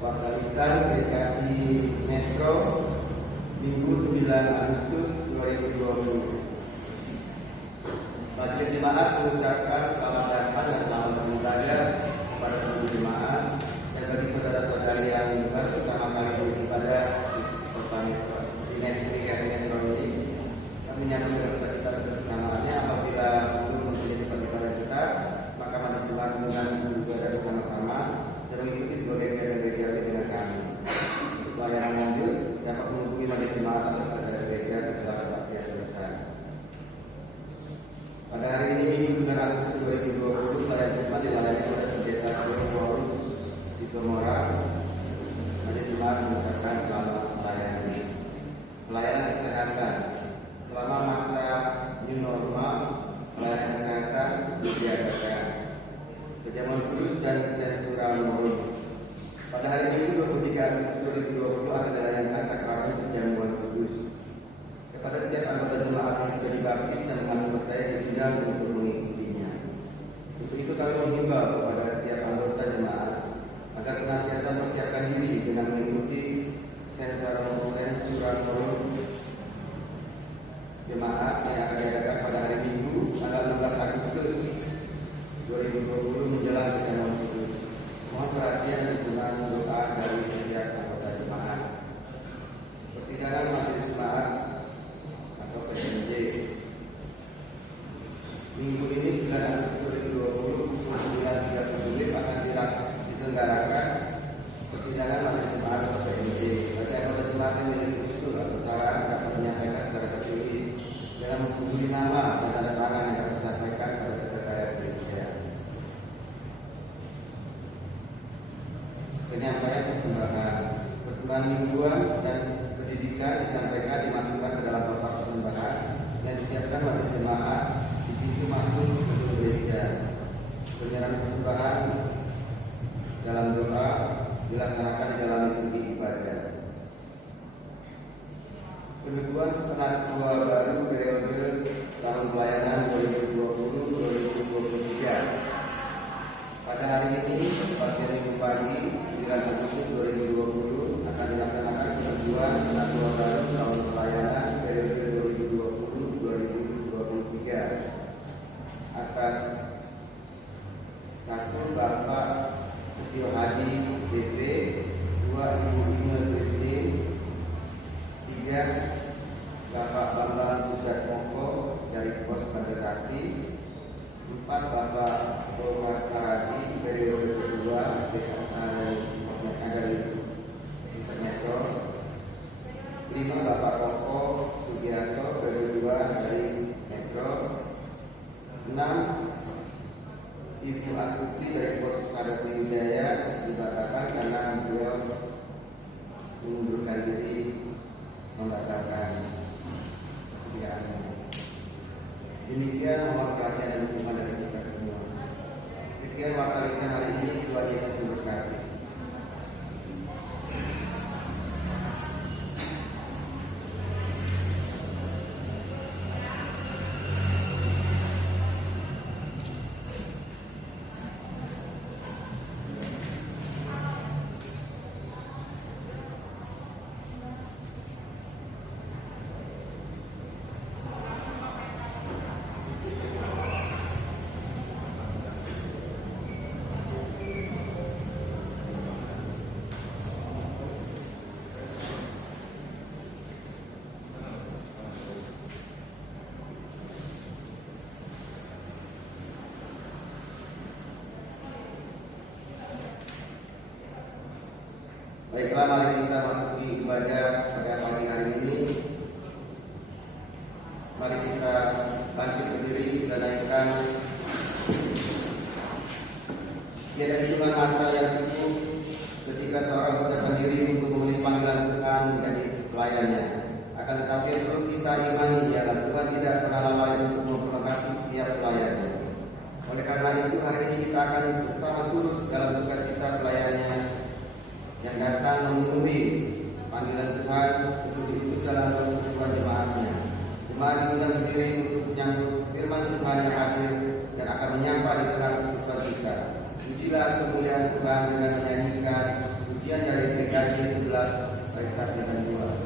Wakil Lisan GKI Metro Minggu 9 Agustus 2020. Majelis Jemaat mengucapkan selamat datang dan selamat beribadah kepada seluruh jemaat dan bagi saudara-saudari yang baru pertama kali beribadah di Kota Metro di GKI Metro ini. Kami menyambut dengan sukacita kebersamaannya. Apabila belum menjadi beribadah kita, maka majelis Jemaat mengundang beribadah bersama-sama dan mengikuti berbagai gereja dengan kami. Untuk pelayanan lanjut dapat menghubungi majelis Jemaat atau saudara gereja setelah baktian selesai. Pada hari ini Minggu 9 Agustus 2020, pelayanan Jumat dilayani oleh Pendeta Paulus Sitomora. Majelis Jemaat mengucapkan selamat melayani. Pelayanan kesehatan selama masa new normal, pelayanan kesehatan ditiadakan. Kejamuan kudus dan sensural moral. Pada hari Minggu 23 Agustus 2020 akan dilayankan sakramen kejamuan kudus kepada setiap anggota jemaat yang sudah dibaptis dan mengaku percaya diundang untuk mengikutinya. Untuk itu kami mengimbau kepada setiap anggota jemaat agar senantiasa mempersiapkan diri dengan mengikuti sensural moral jemaat yang akan diadakan pada hari Minggu tanggal 16 Agustus 2020 menjelang kejamuan kudus. Mohon perhatian dan dukungan doa dari setiap anggota jemaat. Persidangan majelis jemaat atau PMJ Minggu ini 9 Agustus 2020 pukul 9.30 akan diselenggarakan persidangan majelis jemaat atau PMJ. Bagi anggota jemaat yang memiliki usul atau saran dapat menyampaikan secara tertulis dalam menghubungi nama dan tanda tangan yang akan disampaikan pada sekretariat gereja. Penyampaian persembahan mingguan dan pendidikan disampaikan dimasukkan ke dalam kotak persembahan yang disiapkan majelis jemaat di pintu masuk gedung gereja. Penyerahan persembahan dalam doa dilaksanakan di dalam liturgi ibadah. Penentuan penatua baru periode tahun pelayanan 2020-2023. Pada hari ini, pada Minggu pagi 9 Agustus 2020 akan dilaksanakan penentuan penatua baru tahun pelayanan periode 2020-2023 atas 1. Bapak Setio Hadi BP, 2. Ibu Inul Christine, 3. Bapak Bambang Sudat Moko dari Pos Bandasakti, 4. Bapak Omar Saradi periode kedua dari Pusat Metro, 5. Bapak Koko Sugiarto periode 2 dari Metro, 6. Ibu Astuti dari Pos Karasi Wijaya dibatalkan karena beliau mengundurkan diri membatalkan kesediaannya. Demikian mohon perhatian dan dukungan dari kita semua. Sekian waktu lisan hari ini. Tuhan Yesus memberkati. Baiklah, mari kita masuki ibadah pada pagi hari ini. Mari kita bangkit berdiri dan naikkan. Tiada hitungan masa yang cukup ketika seorang mengucapkan diri untuk memenuhi panggilan Tuhan menjadi pelayannya. Akan tetapi perlu kita imani ialah Tuhan tidak pernah lalai untuk memperlengkapi setiap pelayannya. Oleh karena itu hari ini kita akan bersama turut dalam sukacita pelayannya yang datang memenuhi panggilan Tuhan untuk diikut dalam persekutuan jemaatnya. Jemaat diundang berdiri untuk menyambut firman Tuhan yang hadir dan akan menyapa di tengah persekutuan kita. Pujilah kemuliaan Tuhan dengan menyanyikan pujian dari ayat 1 dan 2.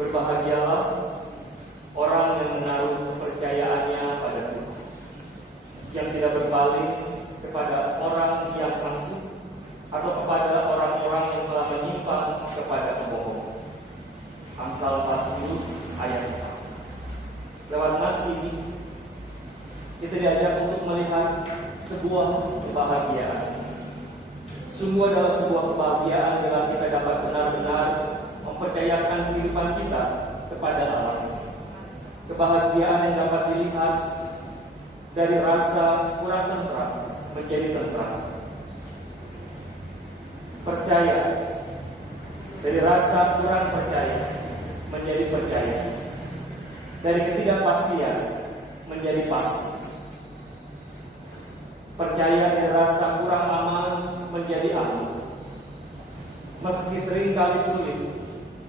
Berbahagialah orang yang menaruh kepercayaannya pada Tuhan, yang tidak berpaling kepada orang yang angkuh atau kepada orang-orang yang telah menyimpang kepada kebohongan. Amsal 40 ayat 4. Lewat nas ini kita diajak untuk melihat sebuah kebahagiaan. Sungguh adalah sebuah kebahagiaan bila kita dapat benar-benar mempercayakan kehidupan kita kepada Allah. Kebahagiaan yang dapat dilihat dari rasa kurang tentram menjadi tentram. Percaya dari rasa kurang percaya menjadi percaya. Dari ketidakpastian menjadi pasti. Percaya dari rasa kurang aman menjadi aman. Meski seringkali sulit,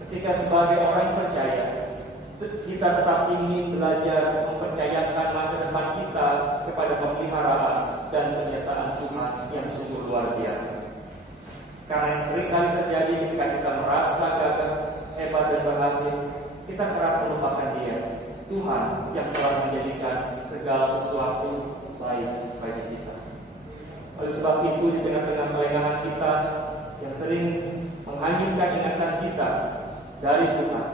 ketika sebagai orang percaya, kita tetap ingin belajar mempercayakan masa depan kita kepada pemeliharaan dan penyertaan Tuhan yang sungguh luar biasa. Karena yang seringkali terjadi ketika kita merasa gagal, hebat dan berhasil, kita kerap melupakan Dia, Tuhan yang telah menjadikan segala sesuatu baik bagi kita. Oleh sebab itu, di tengah-tengah kelengahan kita yang sering menghanyutkan ingatan kita dari Tuhan,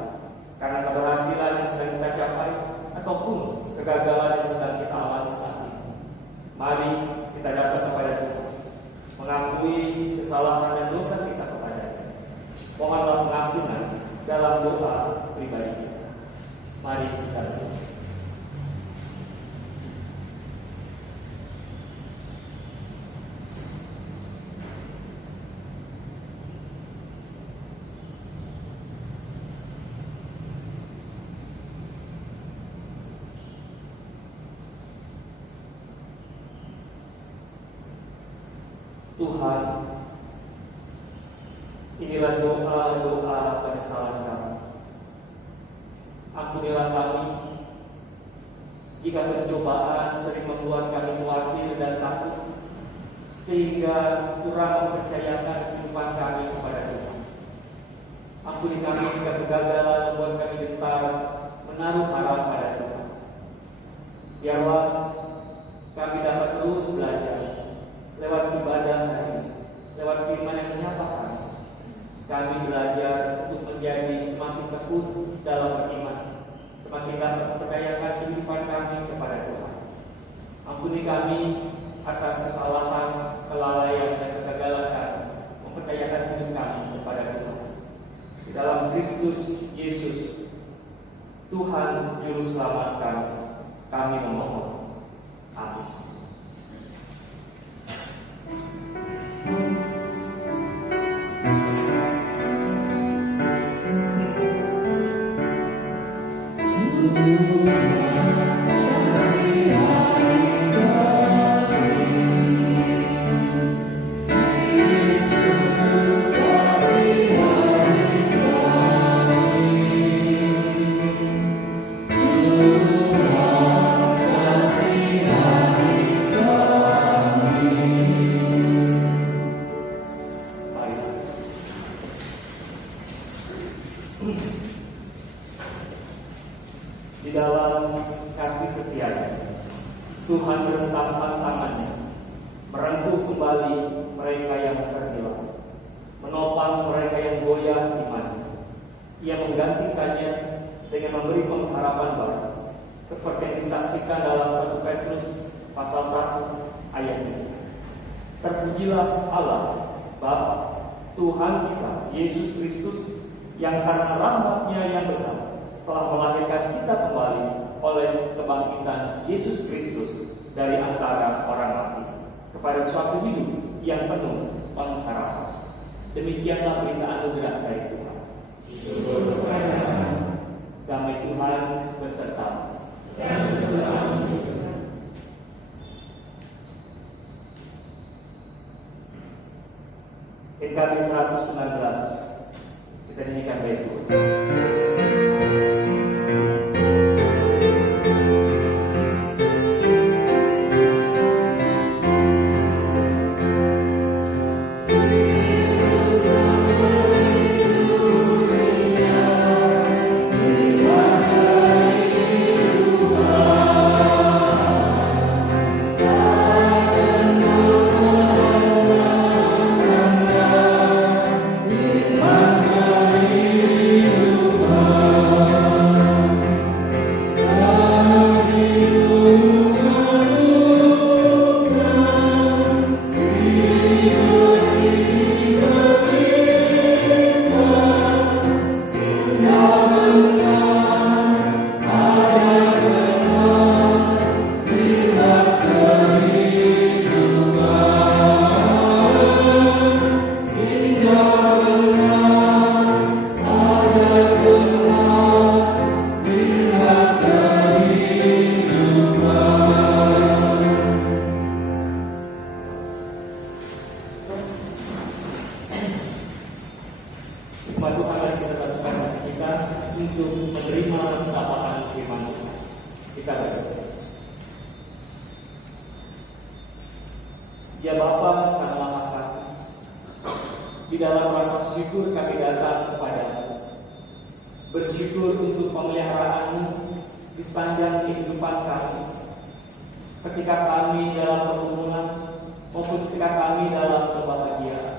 karena keberhasilan yang sedang kita capai ataupun kegagalan yang sedang kita alami saat ini, mari kita datang kepada Tuhan, mengakui kesalahan dan dosa kita kepada-Nya. Mohonlah pengampunan dalam doa pribadi kita. Mari kita doa. Tuhan, inilah doa-doa penyesalan kami. Ampunilah kami jika pencobaan sering membuat kami khawatir dan takut sehingga kurang mempercayakan kehidupan kami kepada Tuhan. Ampuni kami jika kegagalan membuat kami gentar menaruh harap pada Tuhan. Biarlah kami dapat terus belajar lewat ibadah hari ini, lewat firman yang menyapa kami. Kami belajar untuk menjadi semakin tekun dalam beriman, semakin dapat mempercayakan kehidupan kami kepada Tuhan. Ampuni kami atas kesalahan, kelalaian, dan kegagalan kami mempercayakan hidup kami kepada Tuhan. Di dalam Kristus Yesus, Tuhan Juru Selamat kami memohon. Amin. Di dalam kasih setianya, Tuhan merentangkan tangannya, merengkuh kembali mereka yang terhilang, menopang mereka yang goyah imannya. Ia menggantikannya dengan memberi pengharapan baru, seperti yang disaksikan dalam 1 Petrus pasal 1 ayat 5. Terpujilah Allah, Bapa, Tuhan kita, Yesus Kristus, yang karena rahmat-Nya yang besar telah melahirkan kita kembali oleh kebangkitan Yesus Kristus dari antara orang mati kepada suatu hidup yang penuh pengharapan. Demikianlah berita anugerah dari Tuhan. Damai Tuhan beserta. NKB 119 kita nyanyikan baik. Ya Bapa Sang Maha Kasih, di dalam rasa syukur kami datang kepadamu, bersyukur untuk pemeliharaan-Mu di sepanjang kehidupan kami, ketika kami dalam pergumulan maupun ketika kami dalam kebahagiaan.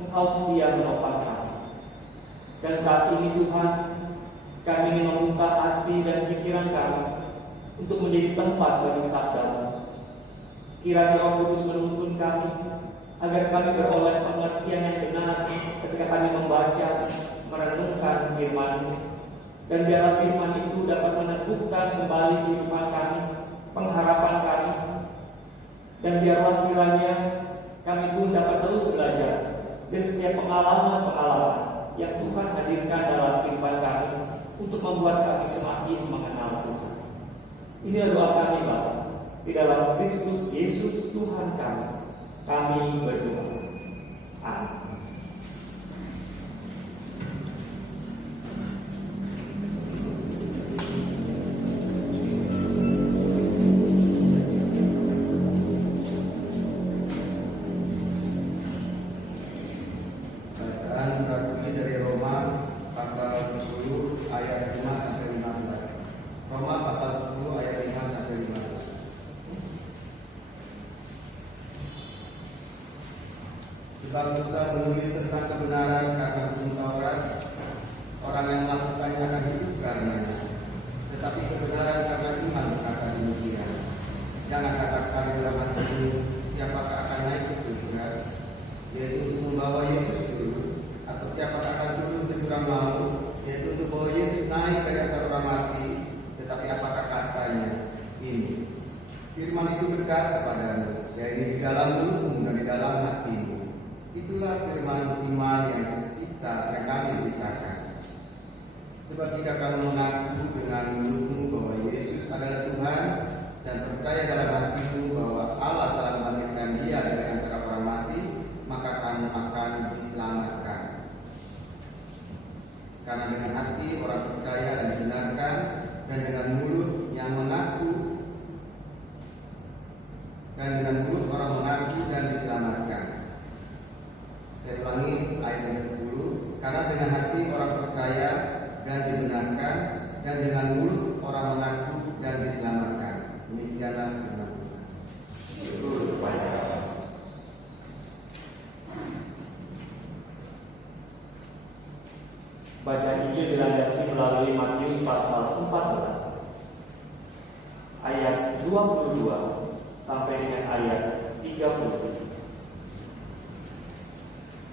Engkau setia menopang kami. Dan saat ini Tuhan, kami ingin membuka hati dan pikiran kami untuk menjadi tempat bagi sabda-Mu. Kiranya Roh Kudus menuntun kami agar kami beroleh pengertian yang benar ketika kami membaca, merenungkan firman-Mu. Dan biarlah firman itu dapat meneguhkan kembali kehidupan kami, pengharapan kami. Dan biarlah kiranya kami pun dapat terus belajar dari setiap pengalaman-pengalaman yang Tuhan hadirkan dalam kehidupan kami untuk membuat kami semakin mengenal Tuhan. Inilah doa kami Bapa. Di dalam Kristus Yesus Tuhan kami berdoa. Amin. Sebab Musa menulis tentang kebenaran karena hukum Taurat, orang yang melakukannya akan hidup karenanya. Tetapi kebenaran karena iman kata demikian. Jangan katakan di dalam hatimu, siapakah akan naik ke surga, yaitu untuk membawa Yesus turun, atau siapakah akan turun ke jurang maut, yaitu untuk membawa Yesus naik dari antara orang mati. Tetapi apakah katanya ini? Firman itu berkata kepadamu, yaitu di dalam mulutmu dan di dalam hatimu. Itulah firman iman yang kami beritakan. Sebab jika kamu mengaku dengan mulutmu bahwa Yesus adalah Tuhan dan percaya dalam hatimu bahwa Allah telah membangkitkan Dia dari antara orang mati, maka kamu akan diselamatkan. Karena dengan hati orang percaya dan dibenarkan, dan dengan mulut yang mengaku, dan dengan mulut orang mengaku dan diselamatkan. Saya ulangi ayat yang ke-10. Karena dengan hati orang percaya dan dibenarkan, dan dengan mulut orang mengaku dan diselamatkan. Demikianlah firman Tuhan. Bacaan Injil dilandasi melalui Matius pasal 14 ayat 22 sampai dengan ayat 30.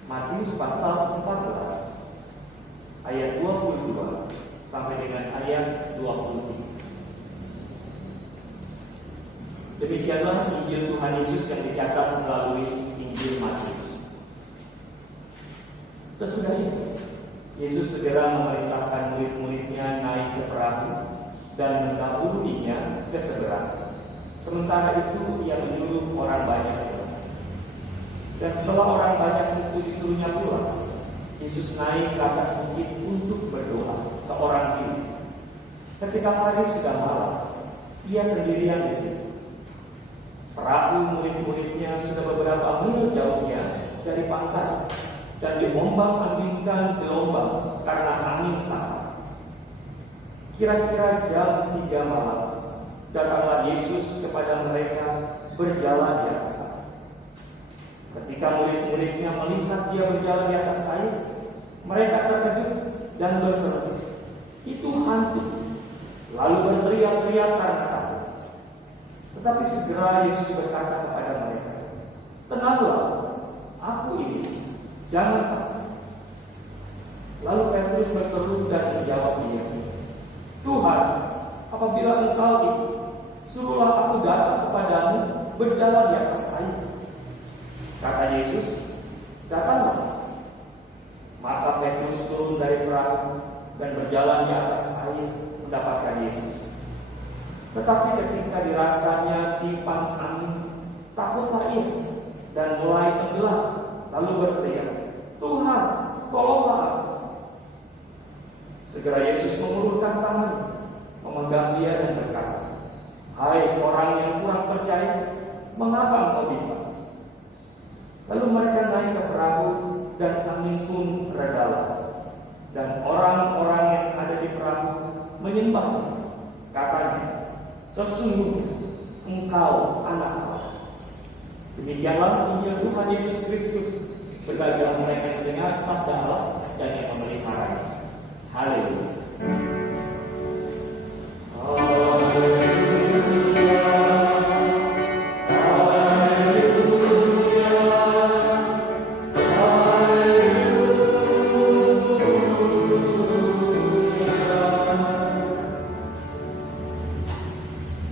Matius pasal 14 ayat 22 sampai dengan ayat 23. Demikianlah Injil Tuhan Yesus yang dicatat melalui Injil Matius. Sesudah itu Yesus segera memerintahkan murid-muridnya naik ke perahu dan mendahuluinya ke seberang. Sementara itu ia menyuruh orang banyak pulang. Dan setelah orang banyak itu disuruhnya pulang, Yesus naik ke atas bukit untuk berdoa seorang diri. Ketika hari sudah malam, ia sendirian di situ. Perahu murid-muridnya sudah beberapa mil jauhnya dari pantai dan diombang-ambingkan gelombang karena angin sangat. Kira-kira jam 3 malam, datanglah Yesus kepada mereka berjalan di atas air. Ketika murid-muridnya melihat dia berjalan di atas air, mereka terkejut dan berseru, "Itu hantu!" Lalu berteriak-teriak karena takut. Tetapi segera Yesus berkata kepada mereka, "Tenanglah, aku ini, jangan takut." Lalu Petrus berseru dan menjawab dia, "Tuhan, apabila Engkau itu, suruhlah aku datang kepadamu berjalan di atas air." Kata Yesus, "Datanglah." Maka Petrus turun dari perahu dan berjalan di atas air mendapatkan Yesus. Tetapi ketika dirasanya timpang angin, takutlah ia dan mulai tenggelam, lalu berteriak, "Tuhan, tolonglah aku." Segera Yesus mengulurkan tangan, memegang dia dan berkata, "Hai orang yang kurang percaya, mengapa engkau bimbang?" Lalu mereka naik ke perahu dan angin pun redalah. Dan orang-orang yang ada di perahu menyembah. Katanya, "Sesungguhnya Engkau anak Allah." Demikianlah Injil Tuhan Yesus Kristus. Berbahagia mereka yang mendengar sabda Allah dan yang memeliharanya. Haleluya.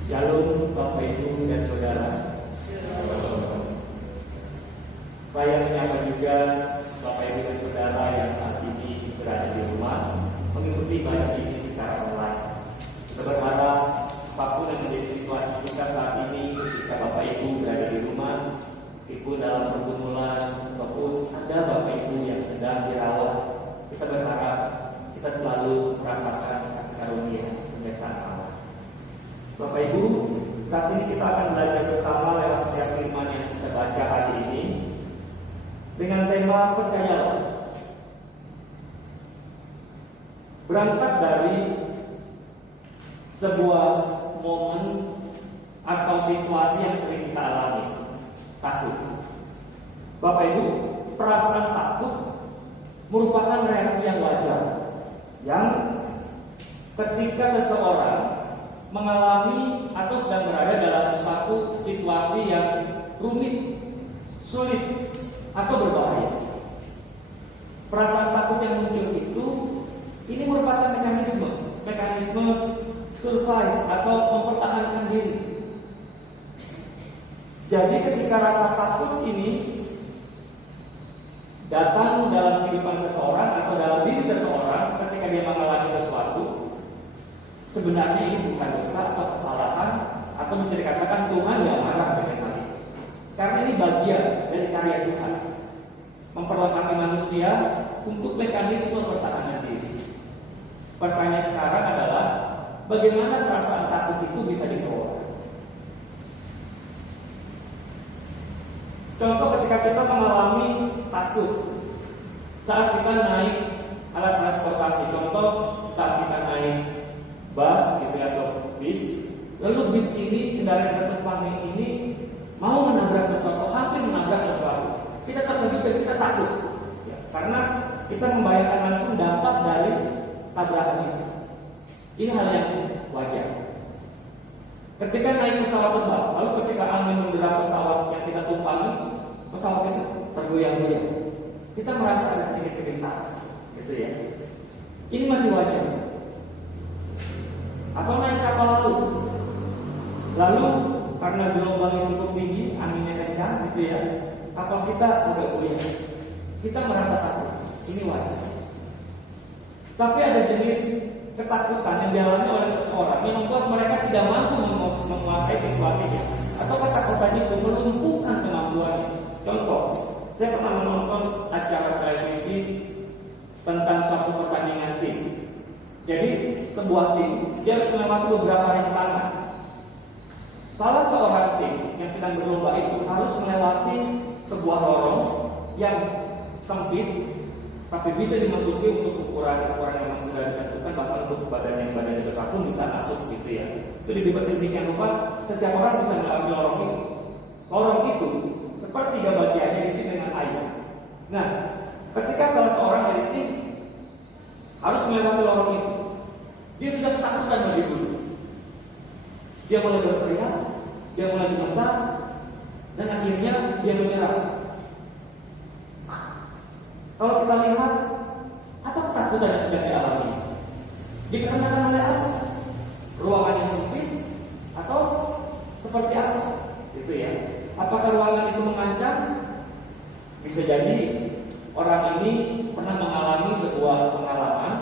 Shalom Bapak Ibu dan Saudara. Saya menyapa juga Bapak Ibu dan Saudara yang saat ini berada di rumah mengikuti ibadah ini secara online. Kita berharap apapun yang menjadi situasi kita saat ini, ketika Bapak Ibu berada di rumah, meskipun dalam pergumulan ataupun ada Bapak Ibu yang sedang dirawat, kita berharap kita selalu merasakan kasih karunia penyertaan Allah. Bapak Ibu, saat ini kita akan belajar bersama lewat setiap firman yang kita baca hari ini dengan tema percayalah. Berangkat dari sebuah momen atau situasi yang sering kita alami, takut. Bapak Ibu, perasaan takut merupakan reaksi yang wajar, yang ketika seseorang mengalami atau sedang berada dalam suatu situasi yang rumit, sulit, atau berbahaya. Perasaan takut yang muncul itu, ini merupakan mekanisme survive atau mempertahankan diri. Jadi ketika rasa takut ini datang dalam kehidupan seseorang atau dalam diri seseorang ketika dia mengalami sesuatu, sebenarnya ini bukan dosa atau kesalahan, atau bisa dikatakan Tuhan yang marah dengan hal ini. Karena ini bagian dari karya Tuhan, memperlengkapi manusia untuk mekanisme pertahanan diri. Pertanyaan sekarang adalah bagaimana perasaan takut itu bisa dikelola? Contoh ketika kita mengalami takut saat kita naik alat transportasi, contoh saat kita naik bus gitu atau bis, lalu bis ini, kendaraan kita tumpangi ini mau menabrak sesuatu, hampir menabrak sesuatu, kita terkejut dan kita takut, ya, karena kita membayangkan langsung dampak dari tabrakan itu. Ini hal yang wajar. Ketika naik pesawat terbang, lalu ketika angin mendera pesawat yang kita tumpangi, pesawat itu tergoyang-goyang, kita merasa ada sedikit kegentaran, gitu ya. Ini masih wajar. Atau naik kapal lalu karena gelombang itu cukup tinggi, anginnya kencang, gitu ya, kapal kita agak goyang, kita merasa takut. Ini wajar. Tapi ada jenis ketakutan yang dialami oleh seseorang yang membuat mereka tidak mampu menguasai situasinya, atau ketakutan itu melumpuhkan kemampuannya. Contoh, saya pernah menonton acara televisi tentang suatu pertandingan tim. Jadi sebuah tim dia harus melewati beberapa rintangan. Salah seorang tim yang sedang berlomba itu harus melewati sebuah lorong yang sempit, tapi bisa dimasuki untuk ukuran yang sudah ditentukan, bahkan untuk badan yang besar pun bisa masuk gitu ya. Itu dibebaskan rupa setiap orang bisa melewati lorong itu. Lorong itu sepertiga bagiannya diisi dengan air. Nah, ketika salah seorang dari tim harus melewati lorong itu, dia sudah ketakutan lebih dulu. Dia mulai berteriak, dia mulai gemetar, dan akhirnya dia menyerah. Kalau kita lihat, apa ketakutan yang sedang dialami? Dikarenakan oleh apa? Ruangan yang sempit atau seperti apa? Gitu ya. Apakah ruangan itu mengancam? Bisa jadi orang ini pernah mengalami sebuah pengalaman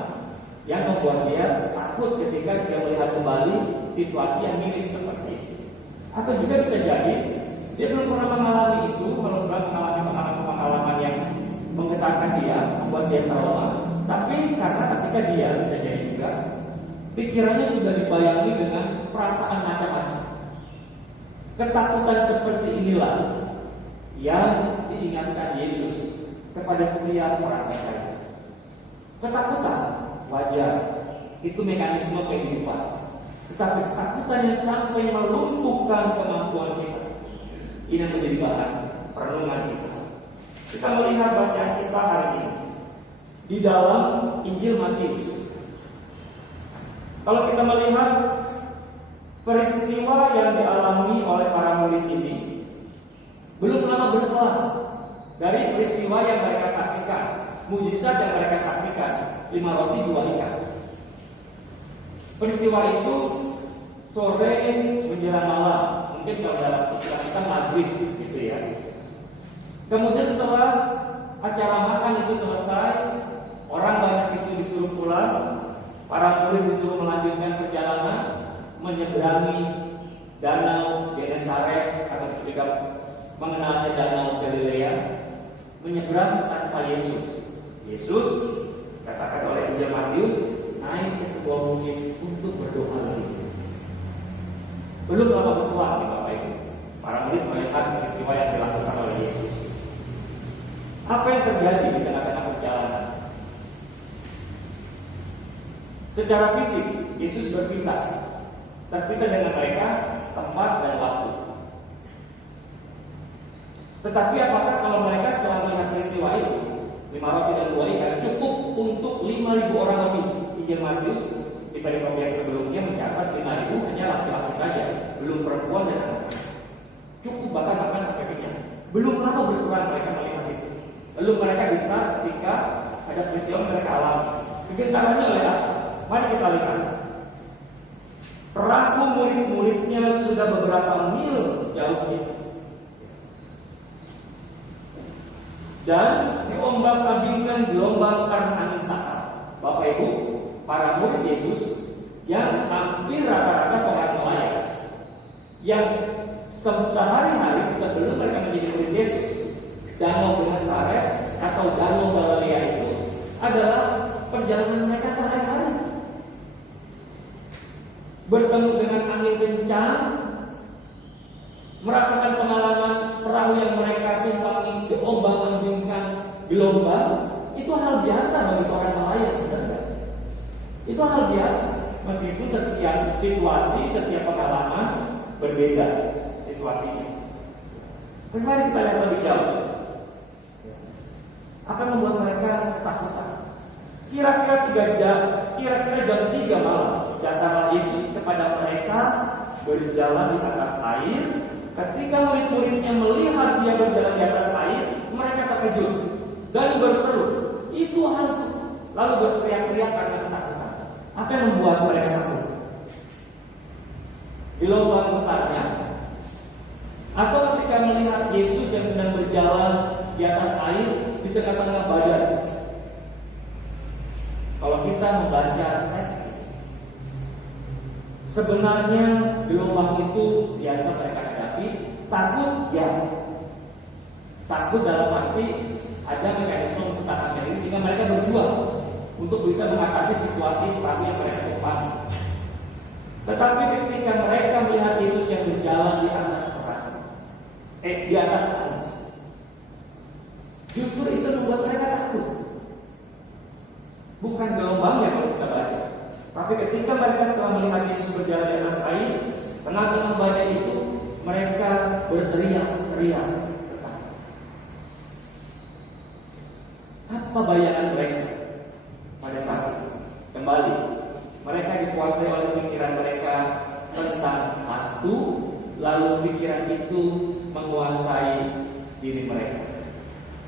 yang membuat dia takut ketika dia melihat kembali situasi yang mirip seperti itu. Atau juga bisa jadi dia belum pernah mengalami itu, belum pernah mengalami pengalaman yang menggetarkan dia, membuat dia trauma. Tapi karena ketika dia bisa jadi juga pikirannya sudah dibayangi dengan perasaan macam-macam. Ketakutan seperti inilah yang diingatkan Yesus kepada setiap orang percaya. Ketakutan wajar, itu mekanisme kehidupan. Tetapi ketakutan yang sampai melumpuhkan kemampuan kita, ini yang menjadi bahan perenungan kita. Kita melihat bacaan kita hari ini di dalam Injil Matius. Kalau kita melihat peristiwa yang dialami oleh para murid ini, belum lama berselang dari peristiwa yang mereka saksikan, mujizat yang mereka saksikan, 5 roti 2 ikan. Peristiwa itu sore menjelang malam, mungkin kalau dalam istilah kita maghrib gitu ya. Kemudian setelah acara makan itu selesai, orang banyak itu disuruh pulang, para murid disuruh melanjutkan perjalanan menyeberangi danau Genesaret atau juga mengenalnya danau Galilea, menyeberang tanpa Yesus. Yesus katakan oleh Injil Matius naik ke sebuah bukit untuk berdoa lagi. Belum lama berselang di Bapak Ibu, para murid melihat peristiwa yang dilakukan oleh Yesus. Apa yang terjadi di tengah-tengah perjalanan? Secara fisik, Yesus terpisah dengan mereka tempat dan waktu. Tetapi apakah kalau mereka setelah melihat peristiwa itu, 5 roti dan 2 ikan cukup untuk 5.000 orang lebih? Injil Matius di perikop yang sebelumnya mencatat 5.000 hanya laki-laki saja, belum perempuan dan anak. Cukup bahkan makan sampai kenyang. Belum lama berserah mereka melihat itu. Lalu mereka gentar ketika ada peristiwa yang mereka alami. Kegentarannya oleh apa? Mari kita lihat. Perahu murid-muridnya sudah beberapa mil jauhnya, dan diombang-ambingkan gelombang karena angin sakar. Bapak Ibu, para murid Yesus yang hampir rata-rata seorang nelayan, yang sehari-hari sebelum mereka menjadi murid Yesus, Danau Genesaret atau Danau Galilea itu adalah perjalanan mereka sehari-hari. Bertemu dengan angin kencang, merasakan pengalaman perahu yang mereka tumpangi diombang-ambingkan gelombang, itu hal biasa bagi seorang nelayan, benar nggak? Itu hal biasa, meskipun setiap situasi, setiap pengalaman berbeda situasinya. Mari kita lihat lebih jauh. Akan membuat mereka ketakutan. Kira-kira jam 3 malam, datanglah Yesus kepada mereka berjalan di atas air. Ketika murid-muridnya melihat dia berjalan di atas air, mereka terkejut dan berseru, "Itu hantu!" Lalu berteriak-teriak karena ketakutan. Apa yang membuat mereka takut? Gelombang besarnya, atau ketika melihat Yesus yang sedang berjalan di atas air di tengah-tengah badai? Kalau kita membaca teks, sebenarnya gelombang itu biasa mereka hadapi. Takut, ya. Takut dalam arti ada mekanisme untuk tahan diri sehingga mereka berjuang untuk bisa mengatasi situasi perahu yang mereka tumpangi. Tetapi ketika mereka melihat Yesus yang berjalan di atas perahu, di atas air, justru itu membuat mereka takut. Bukan gelombang yang kita baca, tapi ketika mereka setelah melihat Yesus berjalan di atas air, tengah-tengah badai itu, mereka berteriak-teriak. Apa bayangan mereka pada saat itu? Kembali, mereka dikuasai oleh pikiran mereka tentang hantu, lalu pikiran itu menguasai diri mereka,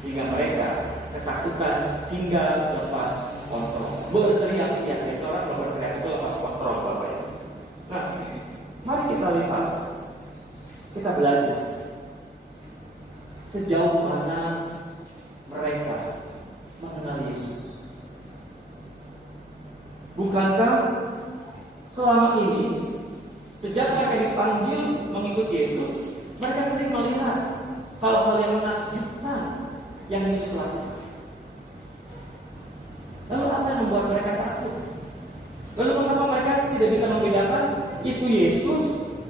sehingga mereka ketakutan hingga lepas kontrol. Berteriak-teriak, seorang berteriak itu lepas kontrol, Bapak. Nah, mari kita lihat, kita belajar sejauh mana mereka mengenal Yesus. Bukankah selama ini, sejak mereka dipanggil mengikut Yesus, mereka sering melihat hal-hal yang menakjubkan yang Yesus lakukan? Lalu apa yang membuat mereka takut? Lalu mengapa mereka tidak bisa membedakan itu Yesus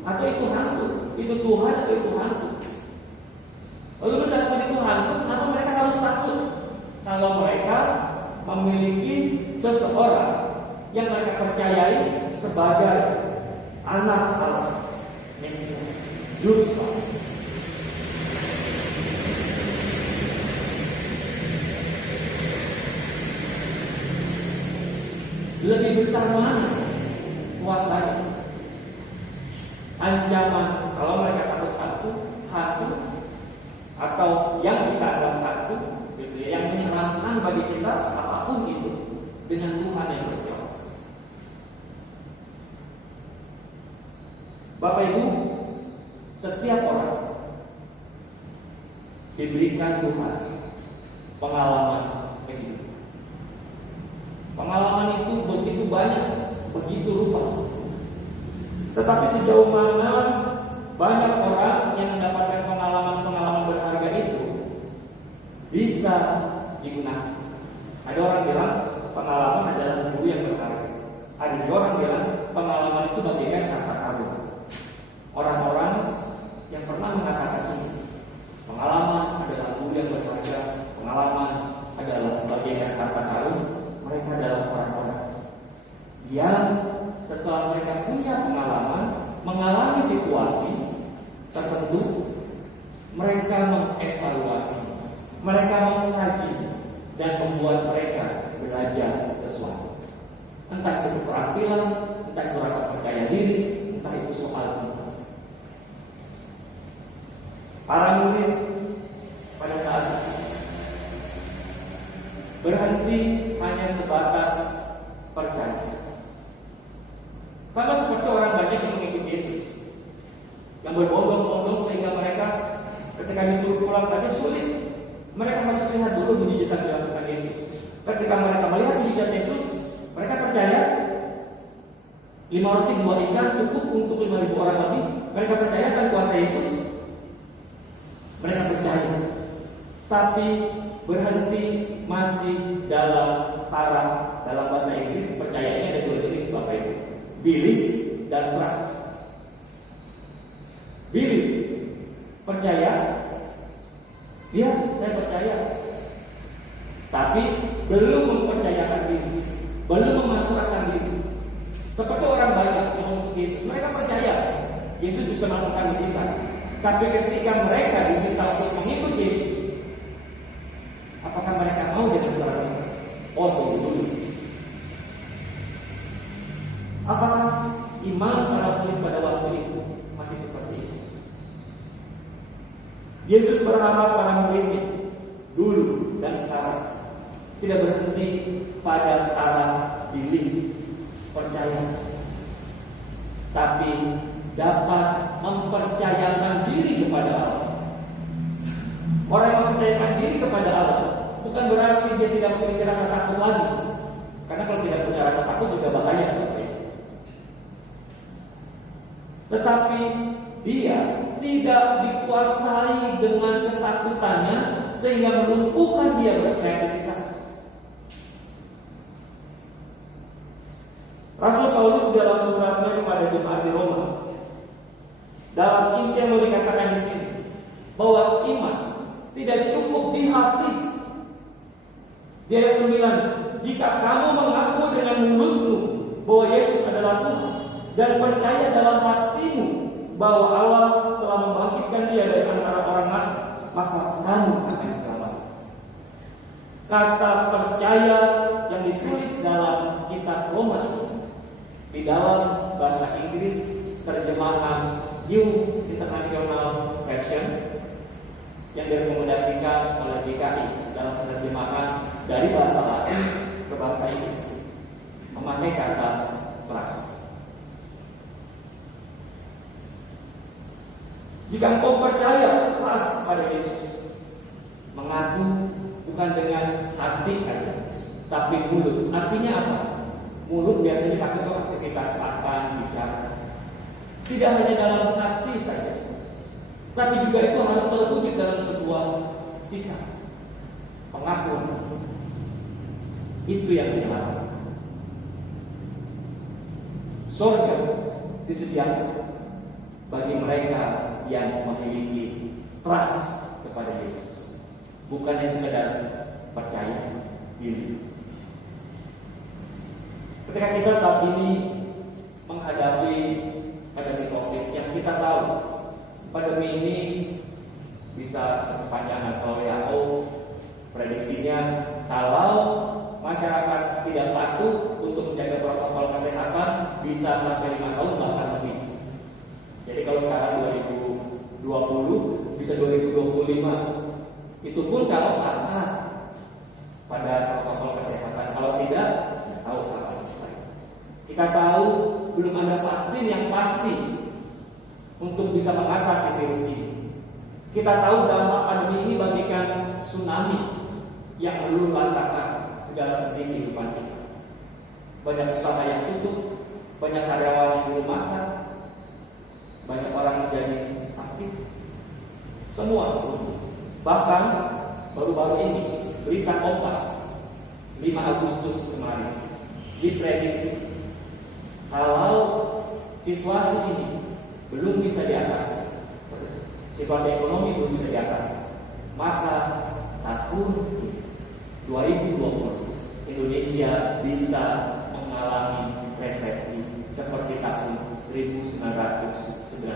atau itu hantu, itu Tuhan atau itu hantu? Lalu misalnya itu hantu, kenapa mereka harus takut? Kalau mereka memiliki seseorang yang mereka percayai sebagai anak Allah, Mesias, Juru Selamat. Lebih besar mana kuasanya? Ancaman kalau mereka takut hantu, atau yang kita anggap hantu, gitu ya, yang menyeramkan bagi kita apapun itu, dengan Tuhan yang berkuasa. Bapak Ibu, setiap orang diberikan Tuhan pengalaman begitu. Pengalaman itu begitu banyak, begitu rupa. Tetapi sejauh mana banyak orang yang mendapatkan pengalaman-pengalaman berharga itu bisa digunakan. Ada orang bilang pengalaman adalah guru yang berharga. Ada juga orang bilang pengalaman itu bagaikan harta karun. Orang-orang yang pernah mengatakan ini, pengalaman adalah guru yang berharga, pengalaman adalah bagaikan harta karun. Mereka adalah orang-orang yang setelah mereka punya pengalaman, mengalami situasi tertentu, mereka mengevaluasi Mereka mengkaji dan membuat mereka belajar sesuatu. Entah itu keterampilan, entah itu rasa percaya diri, entah itu soal iman. Para murid pada saat itu berhenti hanya sebatas percaya. Sama seperti orang banyak yang mengikuti Yesus, yang berbondong-bondong sehingga mereka ketika disuruh pulang saja sulit. Mereka harus lihat dulu mujizat yang dilakukan Yesus. Ketika mereka melihat mujizat Yesus, mereka percaya 5 roti 2 ikan cukup untuk 5.000 orang lebih. Mereka percaya kan kuasa Yesus. Mereka percaya, tapi berhenti masih dalam taraf, dalam bahasa Inggris percayanya ada 2 jenis Bapak Ibu, belief dan trust. Belief, percaya, ya saya percaya, tapi belum mempercayakan diri, belum memasrahkan diri. Seperti orang banyak yang untuk Yesus, mereka percaya Yesus bisa melakukan mujizat, tapi ketika mereka diminta untuk mengikut Yesus, apakah mereka mau dengan cara itu? Oh, tunggu dulu. Apakah iman para murid pada waktu itu masih seperti itu? Yesus berharap para muridnya dulu dan sekarang tidak berhenti pada taraf belief, percaya, tapi dapat mempercayakan diri kepada Allah. Orang yang mempercayakan diri kepada Allah bukan berarti dia tidak memiliki rasa takut lagi. Karena kalau tidak punya rasa takut juga bahaya. Tetapi dia tidak dikuasai dengan ketakutannya sehingga melumpuhkan dia berkreativitas. Rasul Paulus dalam suratnya kepada jemaat di Roma, dalam inti yang dikatakan di sini bahwa iman tidak cukup di hati. Di ayat 9, jika kamu mengaku dengan mulutmu bahwa Yesus adalah Tuhan dan percaya dalam hatimu bahwa Allah telah membangkitkan dia dari antara orang mati, maka kamu akan selamat. Kata percaya yang ditulis dalam kitab Roma ini di dalam bahasa Inggris terjemahan New International Version yang direkomendasikan oleh GKI dalam penerjemahan dari bahasa Latin ke bahasa Inggris memakai kata trust. Jika engkau percaya trust pada Yesus, mengaku bukan dengan hati saja, tapi mulut. Artinya apa? Mulut biasanya pakai untuk aktivitas makan, bicara. Tidak hanya dalam hati saja, tapi juga itu harus terwujud dalam sebuah sikap, pengakuan. Itu yang diharapkan. Surga disediakan bagi mereka yang memiliki trust kepada Yesus, bukan yang sekedar percaya diri. Ketika kita saat ini menghadapi pandemi COVID, yang kita tahu pandemi ini bisa berkepanjangan. Kalau WHO prediksinya kalau masyarakat tidak patuh untuk menjaga protokol kesehatan bisa sampai 5 tahun bahkan lebih. Jadi kalau sekarang 2020 bisa 2025. Itu pun kalau taat pada protokol kesehatan. Kalau tidak, tidak tahu kapan selesai. Kita tahu belum ada vaksin yang pasti untuk bisa mengatasi virus ini. Kita tahu dampak pandemi ini bagaikan tsunami yang meluluh lantakkan segala sendi kehidupan kita. Banyak usaha yang tutup, banyak karyawan yang dirumahkan, banyak orang menjadi sakit. Semua tutup. Bahkan baru-baru ini berita Kompas 5 Agustus kemarin diprediksi kalau situasi ini belum bisa diatasi, situasi ekonomi belum bisa diatasi, maka tahun 2020 Indonesia bisa mengalami resesi seperti tahun 1998.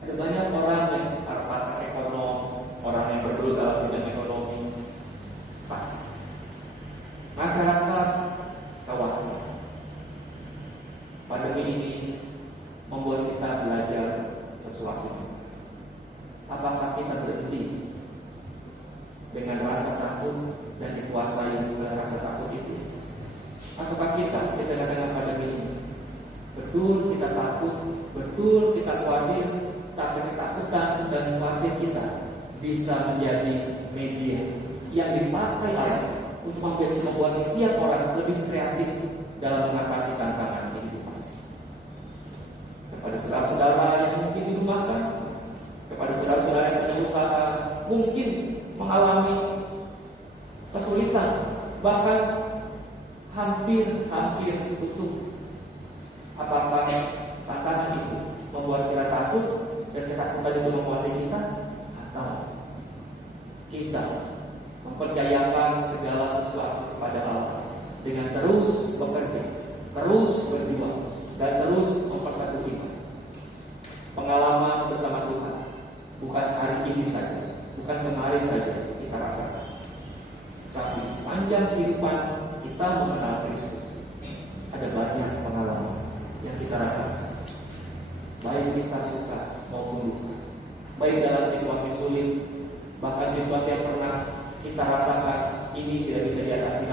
Ada banyak orang yang pakar ekonom Apakah kita berhenti dengan rasa takut dan dikuasai oleh rasa takut itu? Ataukah kita di tengah-tengah pandemi ini betul kita takut, betul kita khawatir, tapi ketakutan dan khawatir kita bisa menjadi media yang dipakai oleh untuk membuat setiap orang lebih kreatif dalam mengatasi tantangan kehidupan. Kepada saudara-saudara yang mungkin dirumahkan, kepada saudara-saudara yang punya usaha mungkin mengalami kesulitan, bahkan hampir tutup. Apakah tantangan itu membuat kita takut dan ketakutan itu menguasai kita, atau kita mempercayakan segala sesuatu kepada Allah dengan terus bekerja, terus berjuang, dan terus memperkuat iman. Pengalaman bersama Tuhan bukan hari ini saja, bukan kemarin saja kita rasakan, tapi sepanjang kehidupan kita mengenal Kristus ada banyak pengalaman yang kita rasakan, baik kita suka maupun duka, baik dalam situasi sulit, bahkan situasi yang pernah kita rasakan ini tidak bisa diatasi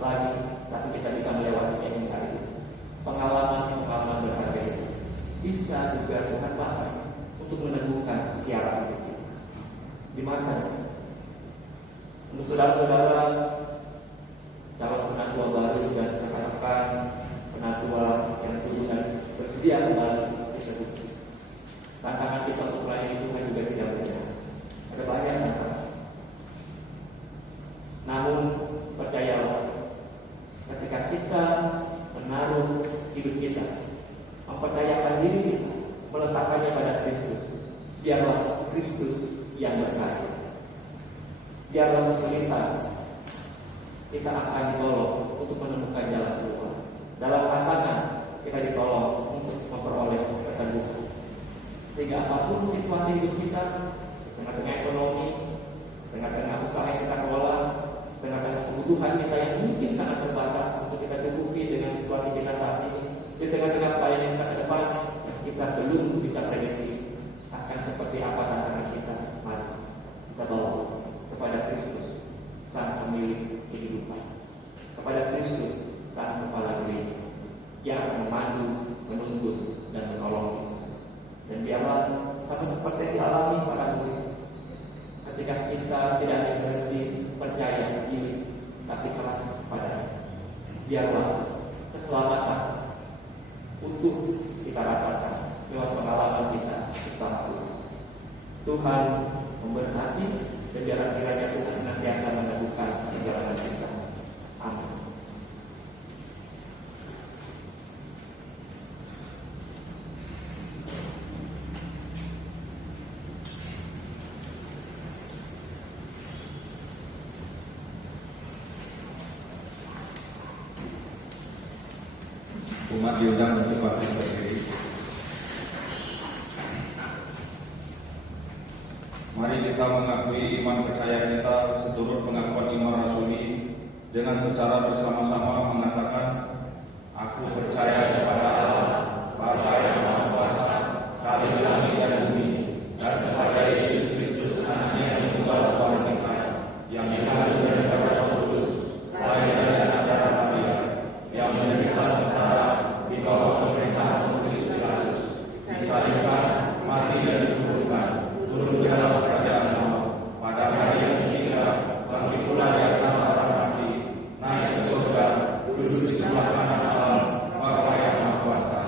lagi, tapi kita bisa melewati ini hari ini. Pengalaman berharga itu bisa juga Tuhan pakai untuk meneguhkan siaran hidup kita di masa ini. Untuk saudara-saudara calon penatua baru dan rekan-rekan penatua yang dulu dan bersedia kembali terbukti. Tantangan kita untuk melayani Tuhan juga tidak mudah. Ada banyak tantangan. Namun percayalah, ketika kita menaruh hidup kita, mempercayakan diri kita, meletakkannya pada Kristus, biarlah Kristus yang berkarya. Biarlah kesulitan, kita akan ditolong untuk menemukan jalan keluar. Dalam tantangan, kita ditolong untuk memperoleh keteguhan. Sehingga apapun situasi hidup kita, tengah-tengah ekonomi, tengah-tengah usaha yang kita kelola, tengah-tengah kebutuhan kita yang mungkin sangat terbatas untuk kita cukupi dengan situasi kita saat ini, di tengah-tengah pelayanan kita ke depan, kita belum bisa prediksi akan seperti apa tantangan kita. Mari kita bawa kepada Kristus, Sang Pemilik kehidupan, kepada Kristus, Sang Kepala Gereja, yang akan memandu, menuntun, dan menolong kita. Dan biarlah sama seperti yang dialami para murid, ketika kita tidak berhenti percaya diri, tapi keras kepada-Nya. Biarlah keselamatan utuh kita rasakan lewat pengalaman kita bersama Tuhan. Tuhan memberkati, dan biarlah kiranya Tuhan senantiasa meneguhkan perjalanan kita. Amin. Umat diundang untuk bangkit berdiri. Mari kita mengakui iman percaya kita seturut pengakuan iman rasuli dengan secara bersama-sama mengatakan, aku percaya kepada Allah, Bapa yang Maha Kuasa, Raja langit dan bumi, dan kepada Yesus Kristus Anaknya yang tunggal Tuhan kita, yang dikandung daripada Roh Kudus, lahir dari anak darah Maria, yang menderita sengsara di bawah pemerintahan Pontius Pilatus, disalibkan, mati dan dikuburkan, turun ke dalam kerajaan maut, pada hari yang ketiga bangkit pula dari antara orang mati, naik ke surga, duduk di sebelah kanan Allah, Bapa yang Maha Kuasa,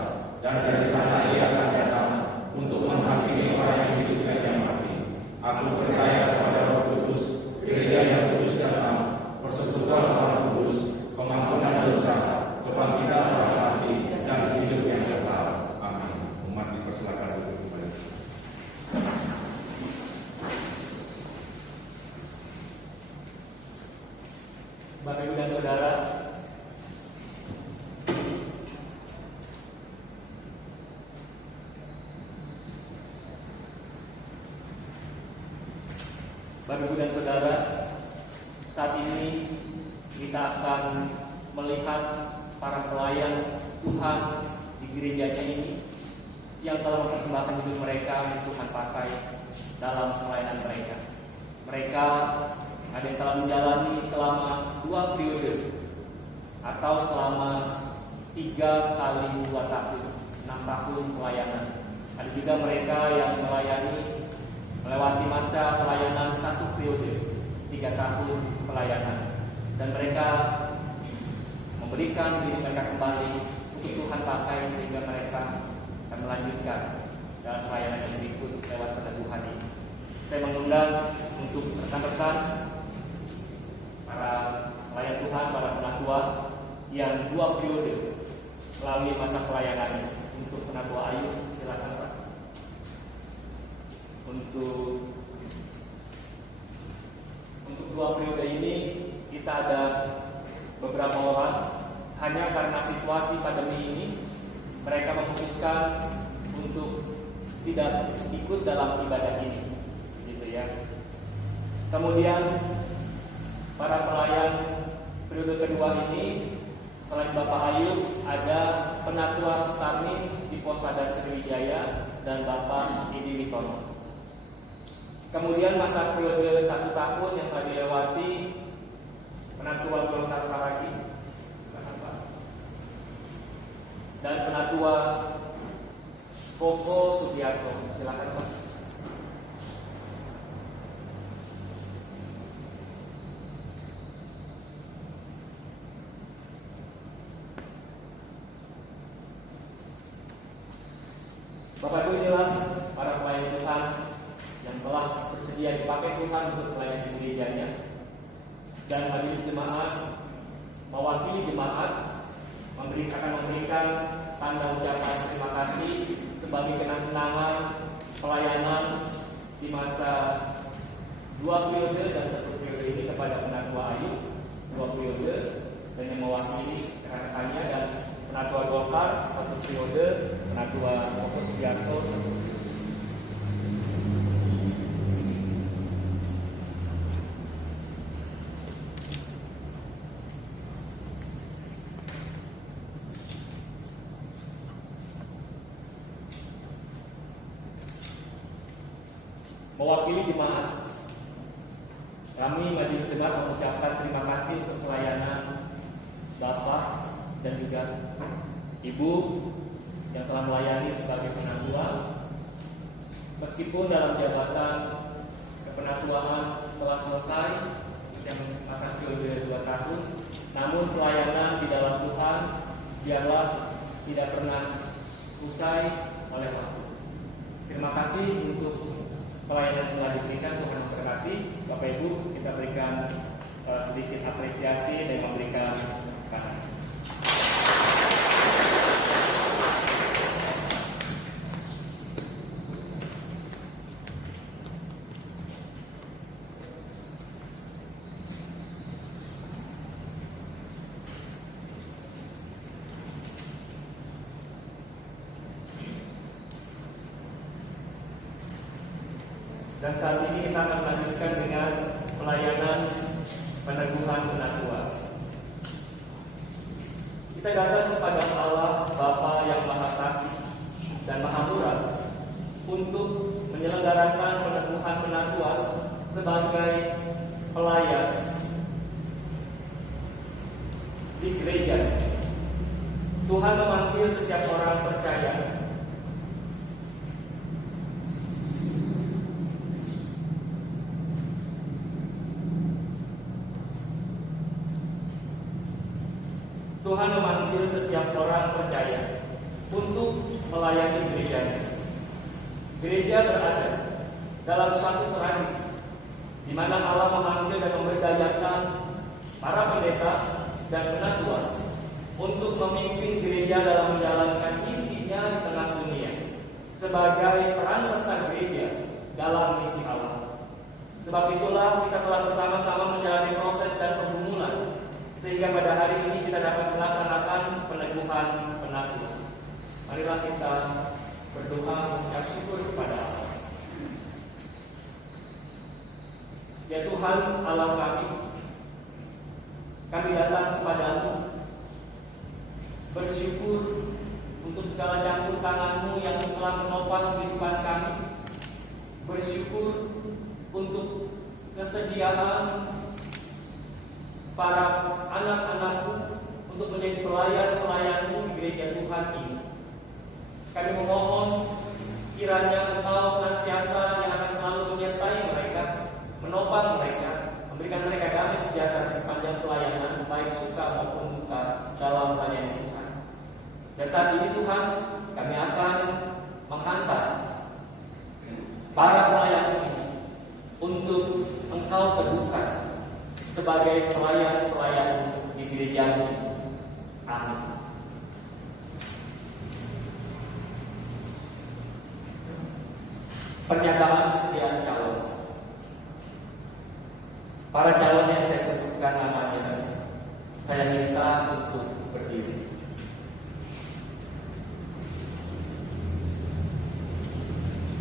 dan dari sana Ia akan datang untuk menghakimi orang yang hidup dan yang mati. Aku percaya kepada Roh Kudus, Gereja yang kudus dan am, persekutuan orang kudus, pengampunan dosa, kebangkitan orang mati, dan hidup yang kekal. Amin. Umat dipersilakan duduk kembali. Bapak Ibu dan Saudara, Bapak Ibu dan Saudara, saat ini kita akan melihat para pelayan Tuhan di gerejanya ini yang telah mempersembahkan hidup mereka untuk Tuhan pakai dalam pelayanan mereka. Mereka ada yang telah menjalani selama 2 periode atau selama 3 kali 2 tahun, 6 tahun pelayanan. Ada juga mereka yang melewati masa pelayanan 1 periode, 3 tahun pelayanan, dan mereka memberikan diri mereka kembali untuk Tuhan pakai sehingga mereka akan melanjutkan dalam pelayanan yang berikut lewat peneguhan ini. Saya mengundang untuk rekan-rekan para pelayan Tuhan, para penatua yang 2 periode melalui masa pelayanan. Untuk penatua Ayu, silakan Pak. Untuk 2 periode ini kita ada beberapa orang, hanya karena situasi pandemi ini mereka memutuskan untuk tidak ikut dalam ibadah ini, gitu ya. Kemudian para pelayan periode kedua ini, selain Bapak Ayu, ada Penatua Sutarmi di Posada Sriwijaya dan Bapak Edi Witono. Kemudian masa periode 1 tahun yang telah dilewati Penatua Golkar Saragi dan Penatua Koko Subiarto. Silakan Pak. Bapak Ibu, inilah para pelayan Tuhan yang telah bersedia dipakai Tuhan untuk pelayanan di gerejanya, dan majelis jemaat mewakili jemaat akan memberikan tanda ucapan terima kasih sebagai kenang-kenangan pelayanan di masa 2 periode dan 1 periode ini kepada Penatua Ayu 2 periode dan yang mewakili rekan-rekannya, dan Penatua Golkar 1 periode, Penatua Koko Subiarto. Mewakili jemaat, kami majelis jemaat mengucapkan terima kasih untuk pelayanan Bapak dan juga Ibu yang telah melayani sebagai penatua. Meskipun dalam jabatan kepenatuaan telah selesai yang masa periode 2 tahun, namun pelayanan di dalam Tuhan biarlah tidak pernah usai oleh waktu. Terima kasih untuk pelayanan yang telah diberikan. Tuhan memberkati. Bapak Ibu, kita berikan sedikit apresiasi dan memberikan kasih. Dan saat ini kita akan melanjutkan dengan pelayanan peneguhan penatua. Kita datang kepada Allah Bapa yang Maha Kasih dan Maha Murah untuk menyelenggarakan peneguhan penatua sebagai pelayan di gereja. Tuhan memanggil setiap orang percaya Tuhan memanggil setiap orang percaya untuk melayani gereja. Gereja berada dalam satu tradisi di mana Allah memanggil dan memberdayakan para pendeta dan penatua untuk memimpin gereja dalam menjalankan misinya di tengah dunia sebagai peran serta gereja dalam misi Allah. Sebab itulah kita telah bersama-sama menjalani proses dan pergumulan sehingga pada hari ini kita dapat melaksanakan peneguhan penatua. Marilah kita berdoa mengucap syukur kepada Allah. Ya Tuhan Allah kami datang kepadamu bersyukur untuk segala campur tangan-Mu yang telah menopang kehidupan kami. bersyukur untuk kesediaan para anak-anakku untuk menjadi pelayan-pelayanmu di gereja Tuhan ini. Kami memohon kiranya Engkau senantiasa yang akan selalu menyertai mereka, menopang mereka, memberikan mereka damai sejahtera di sepanjang pelayanan, baik suka maupun duka dalam pelayanan Tuhan. Dan saat ini Tuhan, kami akan menghantar para pelayan ini untuk Engkau teguhkan sebagai pelayan-pelayan di gereja-Mu. Amin. Pernyataan kesediaan calon. Para calon yang saya sebutkan namanya, saya minta untuk berdiri.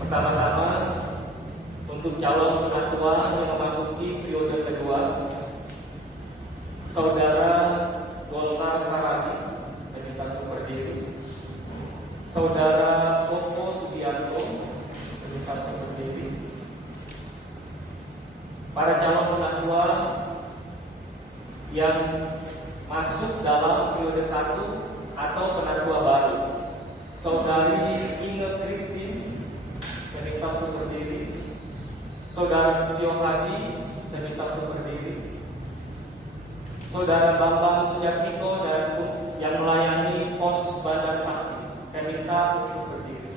Pertama-tama, untuk calon penatua yang memasuki periode kedua, Saudara Golkar Saragi, saya minta untuk berdiri. Saudara Koko Sugianto, saya minta untuk berdiri. Para calon penatua yang masuk dalam periode 1 atau penatua baru, Saudari Inge Christine, saya minta untuk berdiri. Saudara Setio Hadi, saya minta untuk berdiri. Saudara Bambang Sujatmiko dan yang melayani pos Bandar Sakti, saya minta untuk berdiri.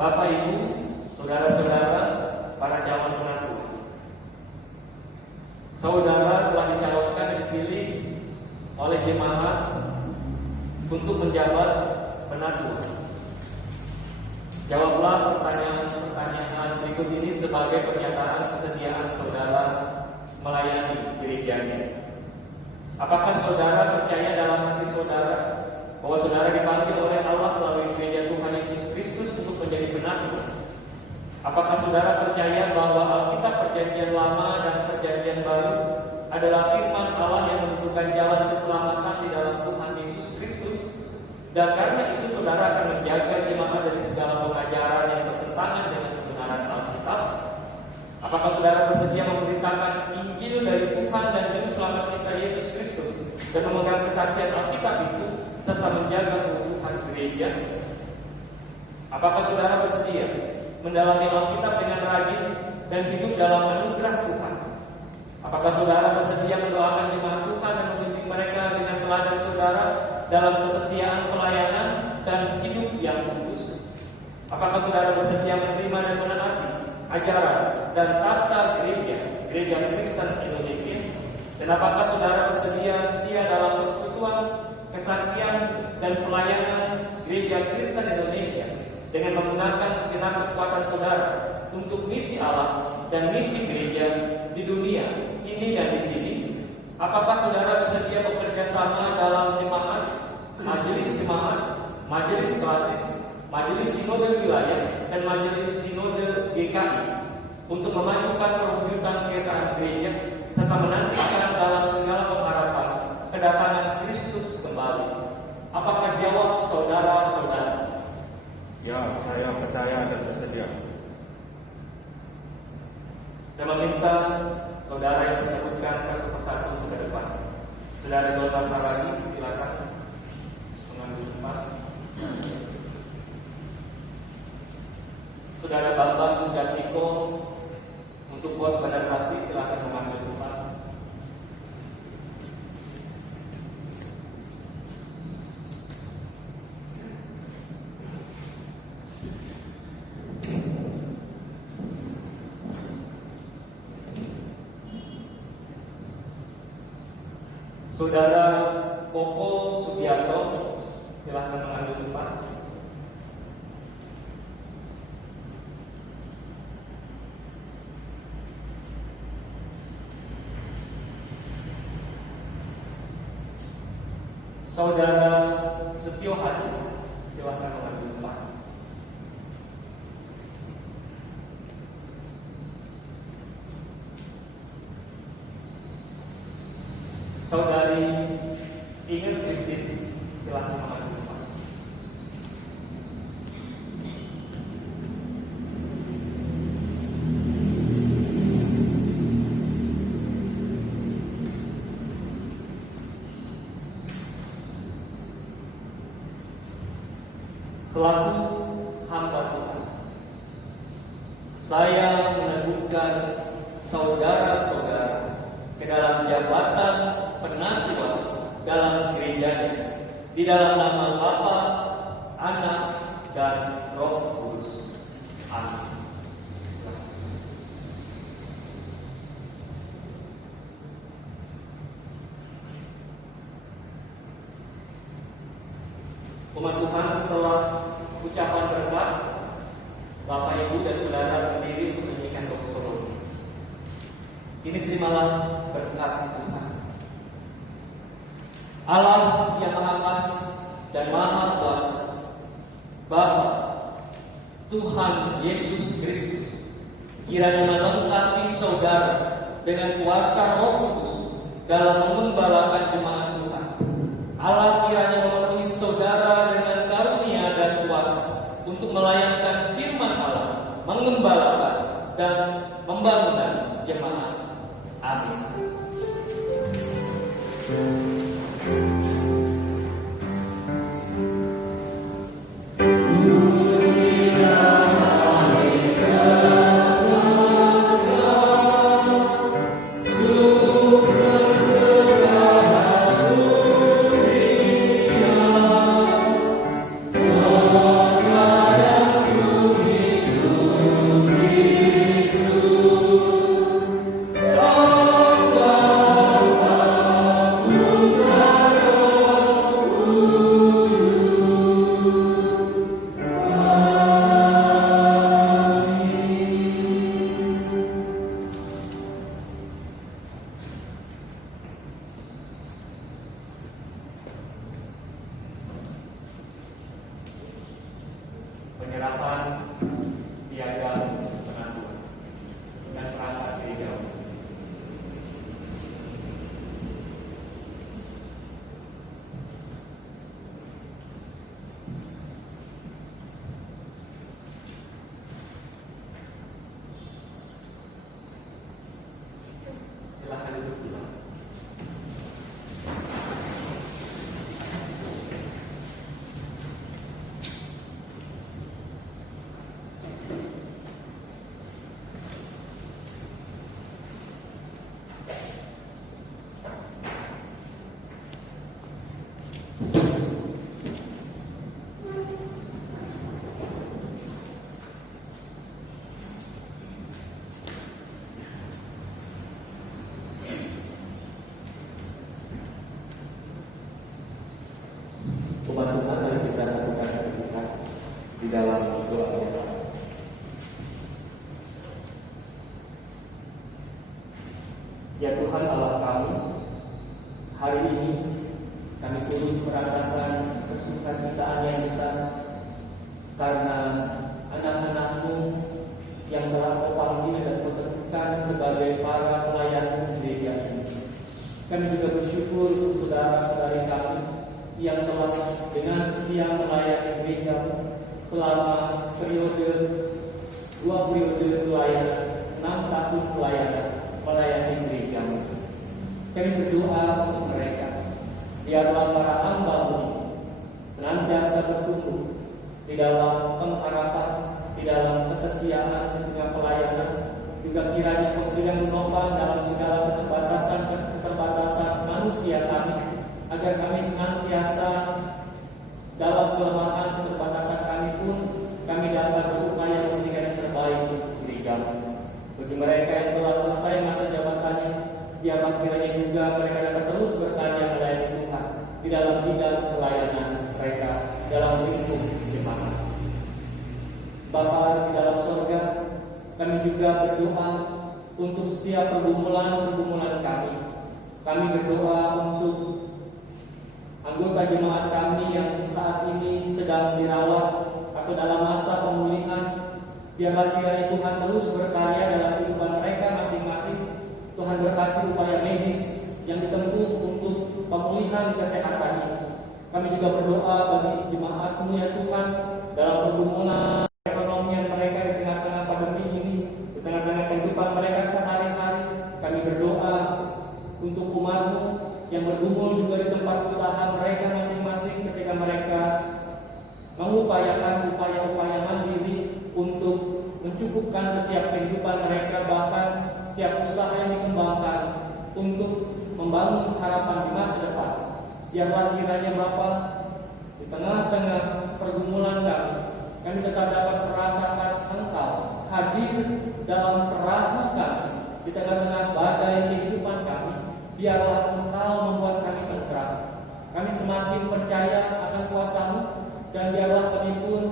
Bapak Ibu, saudara-saudara, para calon penatua, saudara telah dicalonkan dan dipilih oleh jemaat untuk menjabat penatua. Jawablah pertanyaan berikut ini sebagai pernyataan kesediaan saudara melayani gerejanya. Apakah saudara percaya dalam hati saudara bahwa saudara dipanggil oleh Allah melalui gereja Tuhan Yesus Kristus untuk menjadi penatua? Apakah saudara percaya bahwa Alkitab Perjanjian Lama dan Perjanjian Baru adalah firman Allah yang menentukan jalan keselamatan di dalam Tuhan Yesus Kristus? Dan karena itu saudara akan menjaga jemaat dari segala pengajaran yang bertentangan dengan kebenaran Alkitab. Apakah saudara bersedia memberitakan Injil dari Tuhan dan Juru Selamat kita Yesus Kristus dan memegang kesaksian Alkitab itu serta menjaga keutuhan gereja? Apakah saudara bersedia mendalami Alkitab dengan rajin dan hidup dalam anugerah Tuhan? Apakah saudara bersedia mendoakan jemaat Tuhan dan membimbing mereka dengan teladan saudara dalam kesetiaan pelayanan dan hidup yang kudus? Apakah saudara bersedia menerima dan menaati ajaran dan tata gereja Kristen Indonesia? Dan apakah saudara bersedia dalam persekutuan, kesaksian, dan pelayanan gereja Kristen Indonesia dengan menggunakan segenap kekuatan saudara untuk misi Allah dan misi gereja di dunia ini dan di sini? Apakah saudara bersedia bekerja sama dalam jemaat, majelis jemaat, majelis klasis, majelis sinode wilayah, dan majelis sinode GKI untuk memajukan perwujudan keesaan gereja serta menantikan dalam segala pengharapan kedatangan Kristus kembali? Apakah jawab saudara-saudara? Ya, saya percaya dan bersedia. Saya meminta saudara yang saya sebutkan satu persatu ke depan. Saudara Golkar Saragi, silakan mengambil tempat. Saudara Bambang Sujatmiko untuk pos Bandar Sakti, silakan mengambil tempat. Saudara Koko Sugianto, silahkan mengambil tempat. Saudara Setio Hadi, silahkan mengambil tempat. Saudari Inge Christine, silahkan mengambil tempat. Selaku hamba Tuhan, saya meneguhkan saudara-saudara ke dalam jabatan penatua dalam gereja ini, di dalam nama Bapa, Anak, dan Roh Kudus. Amin. Umat Tuhan, setelah ucapan berkat, Bapak, Ibu, dan Saudara berdiri untuk menyanyikan doksologi. Kini terimalah berkat Tuhan. Allah yang Maha Kasih dan Maha Kuasa, Bapa, Tuhan Yesus Kristus, kiranya melengkapi saudara dengan kuasa Roh Kudus dalam mengembalakan jemaat Tuhan. Allah kiranya memenuhi saudara dengan karunia dan kuasa untuk melayankan firman Allah, mengembalakan dan membangun jemaat. Amin. Penyerahan piagam penanduan dan perangkat gereja. Silakan duduk dulu. Umat Tuhan, mari kita satukan hati kita di dalam doa sembah. Ya Tuhan Allah kami, hari ini kami turut merasakan kesukacitaan yang besar karena anak-anak-Mu yang telah Kau panggil dan Kau tentukan sebagai para pelayan gereja ini. Kami juga bersyukur untuk saudara-saudari kami yang telah dengan setia melayani gereja selama dua periode pelayanan, 6 tahun pelayanan melayani gereja. Kami berdoa untuk mereka, biarlah para hamba-Mu senantiasa bertumbuh di dalam pengharapan, di dalam kesetiaan dengan pelayanan. Juga kiranya Kau sedang menopang dalam segala keterbatasan manusia kami, agar kami senantiasa dalam kelemahan keterbatasan kami pun kami dapat berupaya memberikan yang terbaik untuk gereja. Bagi mereka yang telah selesai masa jabatannya, biarlah kiranya juga mereka dapat terus berkarya melayani Tuhan di dalam bidang pelayanan mereka dalam lingkup jemaat. Bapa di dalam surga, kami juga berdoa untuk setiap pergumulan kami. Kami berdoa untuk anggota jemaat kami yang saat ini sedang dirawat atau dalam masa pemulihan. Biarlah kiranya Tuhan terus berkarya dalam kehidupan mereka masing-masing. Tuhan berkati upaya medis yang ditempuh untuk pemulihan kesehatan ini. Kami juga berdoa bagi jemaat-Mu ya Tuhan dalam pergumulan ekonomian mereka di tengah-tengah pandemi ini, di tengah-tengah kehidupan mereka sehari-hari. Kami berdoa untuk umat-Mu yang bergumul juga di tempat usaha mereka masing-masing ketika mereka mengurus mengupayakan upaya-upaya mandiri untuk mencukupkan setiap kehidupan mereka, bahkan setiap usaha yang dikembangkan untuk membangun harapan di masa depan. Biarlah kiranya Bapa, di tengah-tengah pergumulan kami tetap dapat merasakan Engkau hadir dalam perahu kami, di tengah-tengah badai kehidupan kami. Biarlah Engkau membuat kami tentram. Kami semakin percaya akan kuasa-Mu, dan biarlah kami pun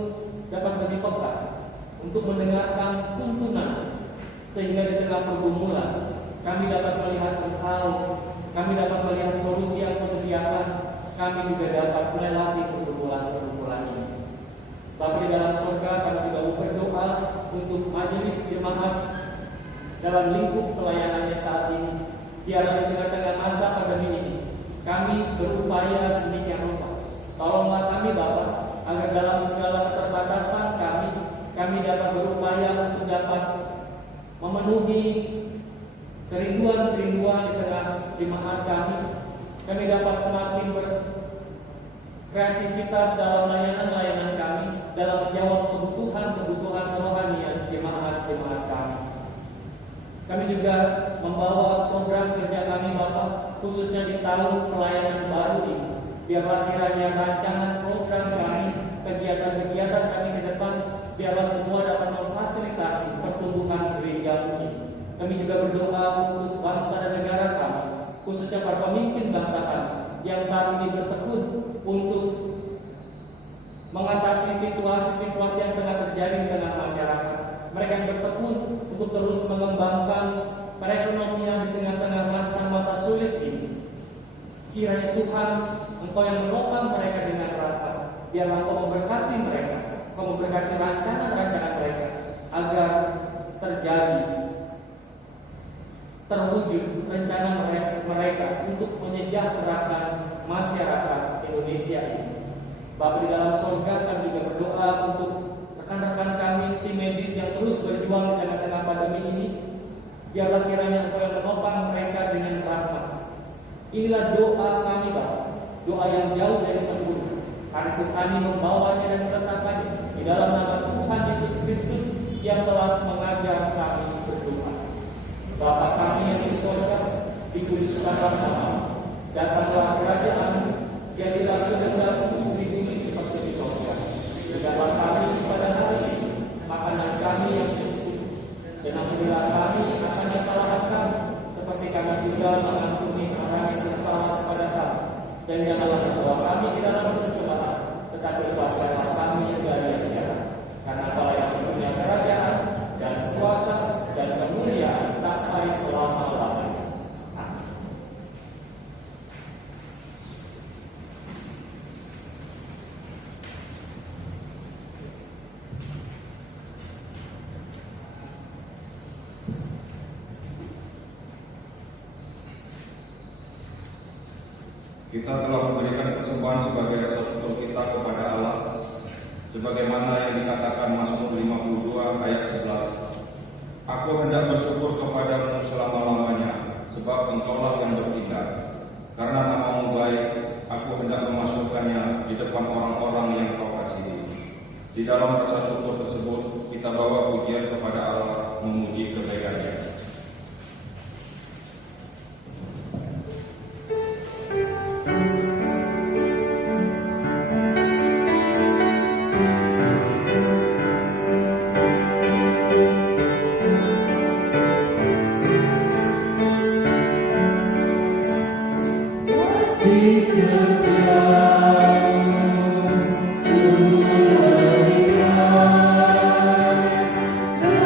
dapat lebih peka untuk mendengarkan tuntunan, sehingga di tengah pergumulan kami dapat melihat Engkau, kami dapat melihat solusi yang Kau sediakan, kami juga dapat melewati pergumulan-pergumulan ini. Bapa di dalam surga, kami juga berdoa untuk majelis jemaat dalam lingkup pelayanannya saat ini. Biarlah di tengah-tengah masa pandemi ini kami berupaya sedemikian rupa. Tolonglah kami Bapa, agar dalam segala keterbatasan kami dapat berupaya untuk dapat memenuhi kerinduan-kerinduan di tengah jemaat kami. Kami dapat semakin berkreativitas dalam layanan-layanan kami, dalam menjawab kebutuhan-kebutuhan rohanian jemaat-jemaat kami. Kami juga membawa program kerja kami Bapak, khususnya di tahun pelayanan baru ini. Biarlah kiranya rancangan program kami, kegiatan-kegiatan kami ke depan, biarlah semua dapat memfasilitasi pertumbuhan gereja ini. Kami juga berdoa untuk bangsa dan negara kami, khususnya para pemimpin bangsa kami yang saat ini bertekun untuk mengatasi situasi-situasi yang tengah terjadi di tengah masyarakat. Mereka yang bertekun untuk terus mengembangkan perekonomian di tengah-tengah masa-masa sulit ini. Kiranya Tuhan, Engkau yang menopang mereka dengan rahmat. Biarlah Engkau memberkati mereka, Engkau memberkati rancangan-rancangan mereka, agar terwujud rencana mereka untuk menyejahterakan masyarakat Indonesia ini. Bapa di dalam surga, kami juga berdoa untuk rekan-rekan kami, tim medis yang terus berjuang di tengah-tengah pandemi ini. Biarlah kiranya Engkau yang menopang mereka dengan rahmat. Inilah doa kami Bapa, doa yang jauh dari sempurna. Karena itu kami membawanya dan meletakkannya di dalam nama Tuhan Yesus Kristus yang telah mengajar kami berdoa. Bapa kami yang di surga, dikuduskanlah namamu, datanglah kerajaan-Mu, jadilah kehendak-Mu di bumi seperti di surga. Berikanlah kami pada hari ini makanan kami yang cukup, dan ampunilah kami akan kesalahan kami, seperti kami juga mengampuni orang yang bersalah kepada kami. Dan janganlah membawa kami ke dalam pencobaan, tetapi lepaskanlah kami dari yang jahat. Karena Engkau yang punya kerajaan dan kuasa dan kemuliaan sampai selama-lamanya. Amin. Kita telah memberikan persembahan sebagai rasa syukur kita kepada Allah, sebagaimana yang dikatakan Mazmur 52 ayat 11. Aku hendak bersyukur kepadamu selama-lamanya, sebab Engkaulah yang bertindak. Karena nama-Mu baik, aku hendak memasukkannya di depan orang-orang yang Kau kasihi. Di dalam rasa syukur tersebut, kita bawa pujian kepada Allah, memuji kebaikan-Nya. Terima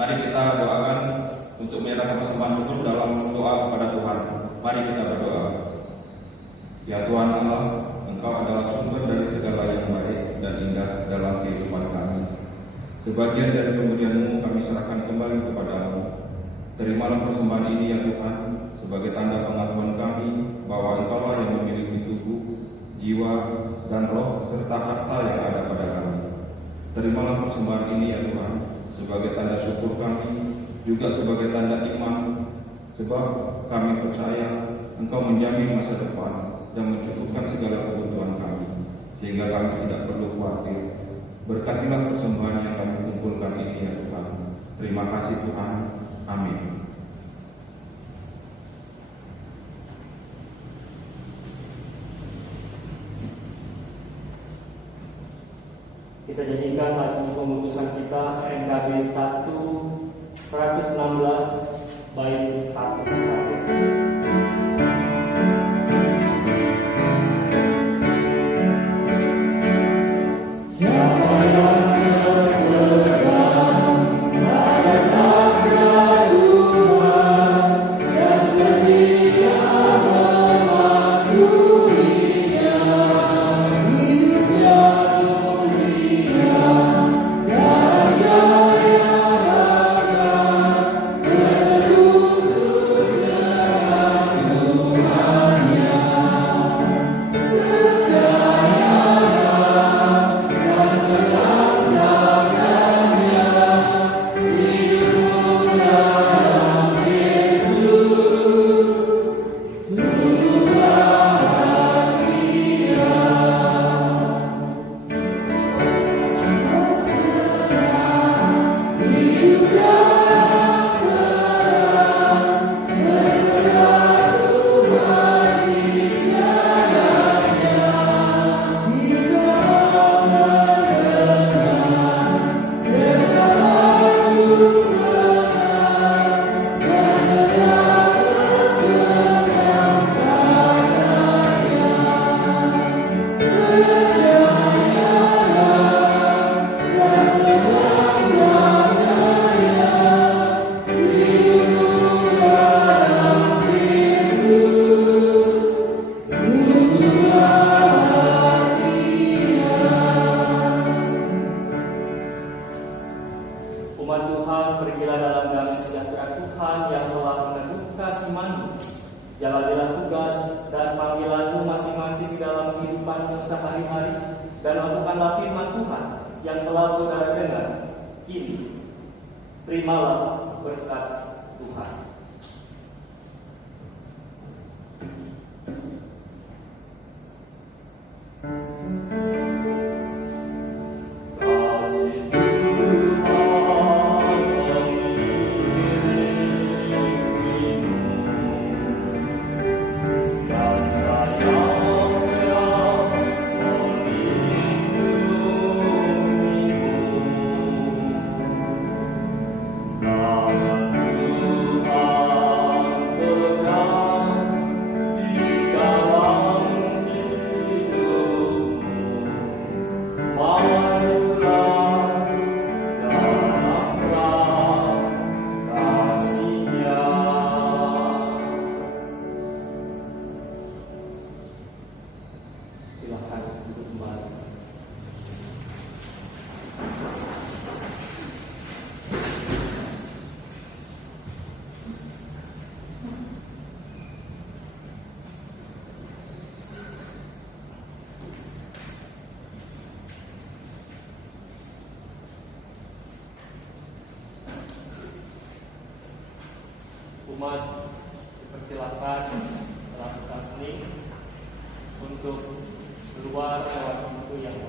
Mari kita doakan untuk menyerahkan persembahan syukur dalam doa kepada Tuhan. Mari kita berdoa. Ya Tuhan Allah, Engkau adalah sumber dari segala yang baik dan indah dalam kehidupan kami. Sebagian dari pemberian-Mu kami serahkan kembali kepadamu. Terimalah persembahan ini ya Tuhan, sebagai tanda pengakuan kami bahwa Engkau yang memiliki tubuh, jiwa, dan roh serta harta yang ada pada kami. Terimalah persembahan ini ya Tuhan, sebagai tanda syukur kami, juga sebagai tanda iman, sebab kami percaya Engkau menjamin masa depan dan mencukupkan segala kebutuhan kami, sehingga kami tidak perlu khawatir. Berkatilah persembahan yang kami kumpulkan ini ya Tuhan. Terima kasih Tuhan. Amin. Kita jadikan lagu pemutusan kita NKB 116 bait 1. Umat Tuhan, pergilah dalam damai sejahtera Tuhan yang telah meneguhkan imanmu. Jalanilah tugas dan panggilanmu masing-masing di dalam kehidupanmu sehari-hari, dan lakukanlah firman Tuhan yang telah saudara dengar. Kini, terimalah berkat Tuhan. Umat dipersilakan setelah saat ini untuk keluar lewat pintu yang